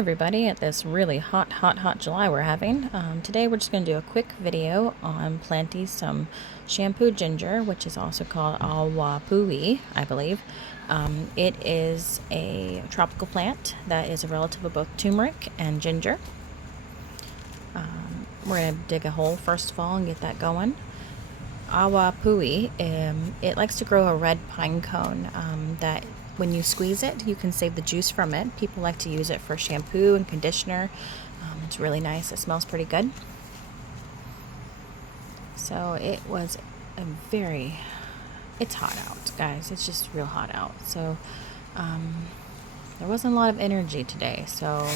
everybody at this really hot July we're having. Today we're just going to do a quick video on planting some Shampoo Ginger, which is also called Awapuhi, I believe. It is a tropical plant that is a relative of both turmeric and ginger. We're going to dig a hole first of all and get that going. Awapuhi, it likes to grow a red pine cone that when you squeeze it, you can save the juice from it. People like to use it for shampoo and conditioner. It's really nice. It smells pretty good. So it was it's hot out, guys. It's just real hot out. So there wasn't a lot of energy today. So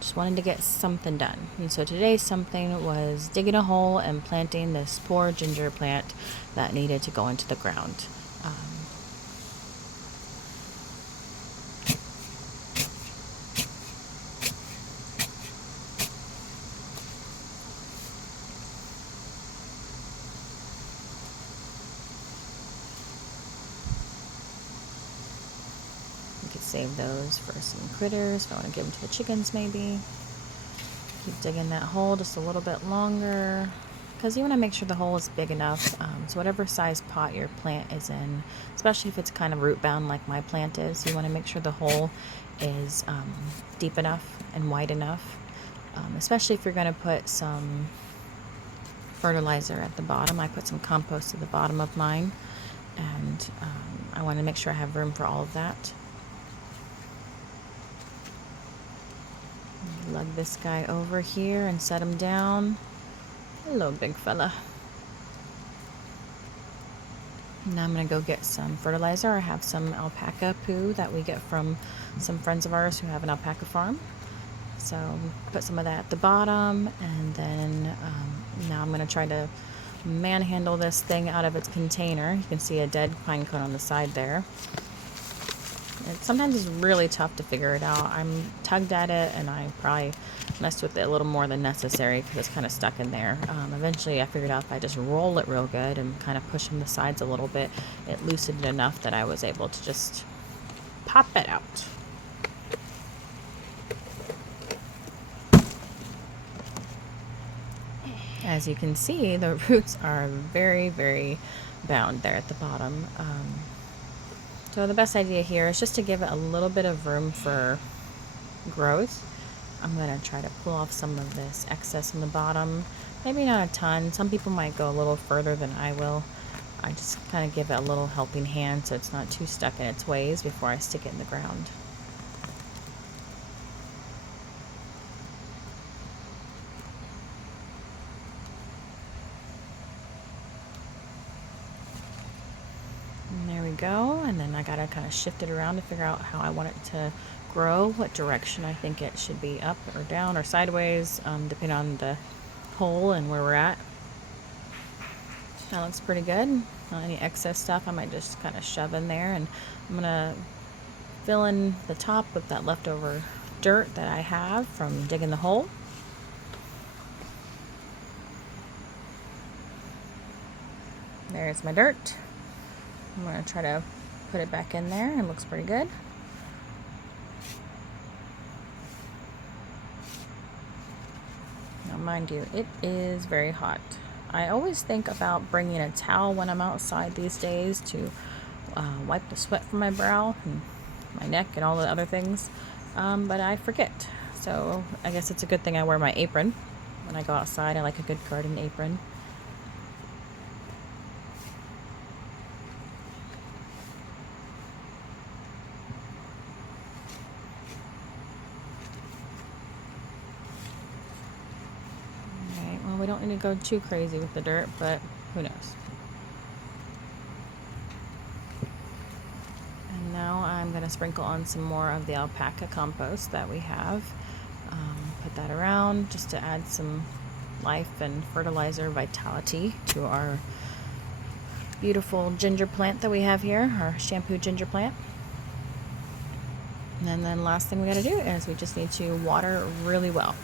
just wanted to get something done. And so today's something was digging a hole and planting this poor ginger plant that needed to go into the ground. You could save those for some critters if I want to give them to the chickens maybe. Keep digging that hole just a little bit longer because you want to make sure the hole is big enough. So whatever size pot your plant is in, especially if it's kind of root bound like my plant is, you want to make sure the hole is deep enough and wide enough, especially if you're going to put some fertilizer at the bottom. I put some compost at the bottom of mine, and I want to make sure I have room for all of that. Lug this guy over here and set him down. Hello, big fella. Now I'm going to go get some fertilizer. I have some alpaca poo that we get from some friends of ours who have an alpaca farm. So put some of that at the bottom, and then now I'm going to try to manhandle this thing out of its container. You can see a dead pine cone on the side there. Sometimes it's really tough to figure it out. I'm tugged at it, and I probably messed with it a little more than necessary because it's kind of stuck in there. Eventually I figured out if I just roll it real good and kind of push on the sides a little bit, it loosened enough that I was able to just pop it out. As you can see, the roots are very bound there at the bottom. So the best idea here is just to give it a little bit of room for growth. I'm going to try to pull off some of this excess on the bottom. Maybe not a ton. Some people might go a little further than I will. I just kind of give it a little helping hand so it's not too stuck in its ways before I stick it in the ground. Go, and then I gotta kind of shift it around to figure out how I want it to grow, what direction I think it should be, up or down or sideways, depending on the hole and where we're at. That looks pretty good. Any excess stuff I might just kind of shove in there, and I'm gonna fill in the top with that leftover dirt that I have from digging the hole. There's my dirt. I'm going to try to put it back in there. It looks pretty good. Now, mind you, it is very hot. I always think about bringing a towel when I'm outside these days to wipe the sweat from my brow and my neck and all the other things, but I forget. So I guess it's a good thing I wear my apron when I go outside. I like a good garden apron. We don't need to go too crazy with the dirt, but who knows. And now I'm going to sprinkle on some more of the alpaca compost that we have. Put that around just to add some life and fertilizer vitality to our beautiful ginger plant that we have here, our shampoo ginger plant. And then last thing we got to do is we just need to water really well.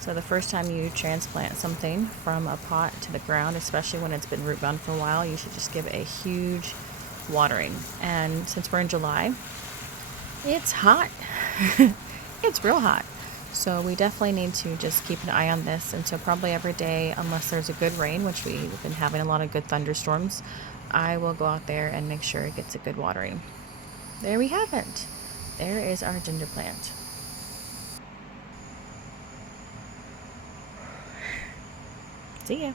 So the first time you transplant something from a pot to the ground, especially when it's been root bound for a while, you should just give it a huge watering. And since we're in July, it's hot. It's real hot. So we definitely need to just keep an eye on this. And so probably every day, unless there's a good rain, which we've been having a lot of good thunderstorms, I will go out there and make sure it gets a good watering. There we have it. There is our ginger plant. See ya.